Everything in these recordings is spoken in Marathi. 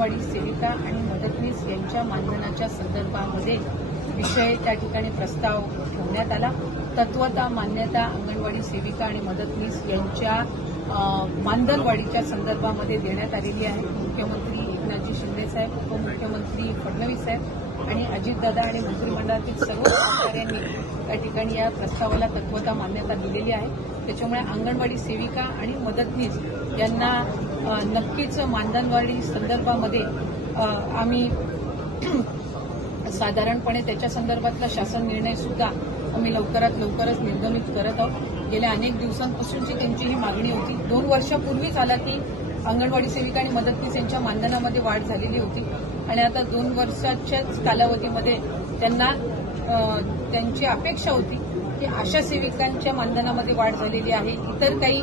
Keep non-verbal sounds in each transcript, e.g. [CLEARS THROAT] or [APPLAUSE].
अंगणवाडी सेविका आणि मदतनीस यांच्या मानधनाच्या संदर्भामध्ये विषय त्या ठिकाणी प्रस्ताव ठेवण्यात आला. तत्वता मान्यता अंगणवाडी सेविका आणि मदतनीस यांच्या मानधनवाढीच्या संदर्भामध्ये देण्यात आलेली आहे. मुख्यमंत्री एकनाथजी शिंदे साहेब उपमुख्यमंत्री फडणवीस साहेब आणि अजितदादा आणि मंत्रिमंडळातील सर्व अधिकाऱ्यांनी त्या ठिकाणी या प्रस्तावाला तत्वता मान्यता दिलेली आहे. त्याच्यामुळे अंगणवाडी सेविका आणि मदतनीस यांना नक्कीच मानधनवाडी संदर्भामध्ये आम्ही [CLEARS THROAT] साधारणपणे त्याच्या संदर्भातला शासन निर्णय सुद्धा आम्ही लवकरात लवकरच निर्गमित करत आहोत. गेल्या अनेक दिवसांपासूनची त्यांची ही मागणी होती. दोन वर्षापूर्वीच आला की अंगणवाडी सेविका आणि मदतनीस यांच्या मानधनामध्ये वाढ झालेली होती. आणि आता दोन वर्षाच्याच कालावधीमध्ये त्यांना त्यांची अपेक्षा होती की आशा सेविकांच्या मानधनामध्ये वाढ झालेली आहे. इतर काही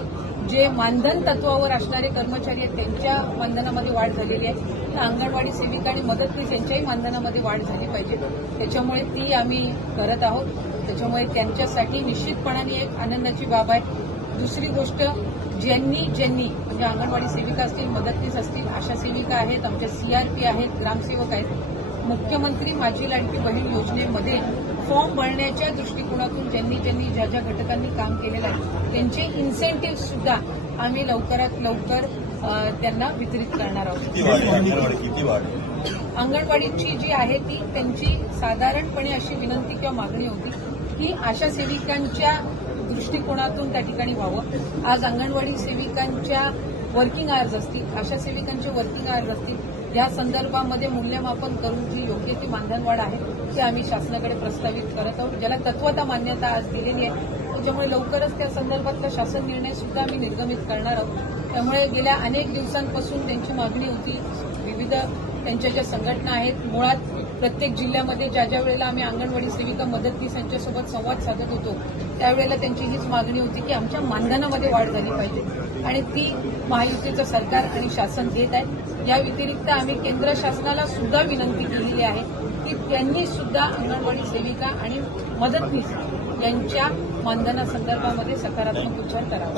जे मानधन तत्वावर असणारे कर्मचारी आहेत त्यांच्या मानधनामध्ये वाढ झालेली आहे. तर अंगणवाडी सेविका आणि मदतनीस यांच्याही मानधनामध्ये वाढ झाली पाहिजे. त्याच्यामुळे ती आम्ही करत आहोत. त्याच्यामुळे त्यांच्यासाठी निश्चितपणाने एक आनंदाची बाब आहे. दुसरी गोष्ट ज्यांनी ज्यांनी म्हणजे अंगणवाडी सेविका असतील मदतनीस असतील आशा सेविका आहेत आमच्या सीआरपी आहेत ग्रामसेवक आहेत मुख्यमंत्री माझी लाडकी बहीण योजनेमध्ये फॉर्म भरण्याच्या दृष्टिकोनातून ज्यांनी ज्यांनी ज्या ज्या घटकांनी काम केलेलं आहे त्यांचे इन्सेंटिव्ह सुद्धा आम्ही लवकरात लवकर त्यांना वितरित करणार आहोत? अंगणवाडीची जी आहे ती त्यांची साधारणपणे अशी विनंती किंवा मागणी होती की आशा सेविकांच्या दृष्टिकोनातून त्या ठिकाणी व्हावं. आज अंगणवाडी सेविकांच्या वर्किंग आवर्स असतील आशा सेविकांचे वर्किंग आवर्स असतील या संदर्भामध्ये मूल्यमापन करून जी योग्य ती मानधनवाढ आहे ती आम्ही शासनाकडे प्रस्तावित करत आहोत. ज्याला तत्वता मान्यता आज दिलेली आहे त्याच्यामुळे लवकरच त्या संदर्भातला शासन निर्णय सुद्धा आम्ही निर्गमित करणार आहोत. त्यामुळे गेल्या अनेक दिवसांपासून त्यांची मागणी होती विविध त्यांच्या ज्या संघटना आहेत मुळात प्रत्येक जिल्ह्यामध्ये ज्या ज्या वेळेला आम्ही अंगणवाडी सेविका मदतनीस यांच्यासोबत संवाद साधत होतो त्यावेळेला त्यांची हीच मागणी होती की आमच्या मानधनामध्ये वाढ झाली पाहिजे. आणि ती महायुतीचं सरकार आणि शासन देत आहे. या व्यतिरिक्त आम्ही केंद्र शासनाला सुद्धा विनंती केलेली आहे की त्यांनी सुद्धा अंगणवाडी सेविका आणि मदतनीस यांच्या मानधनासंदर्भामध्ये सकारात्मक विचार करावा.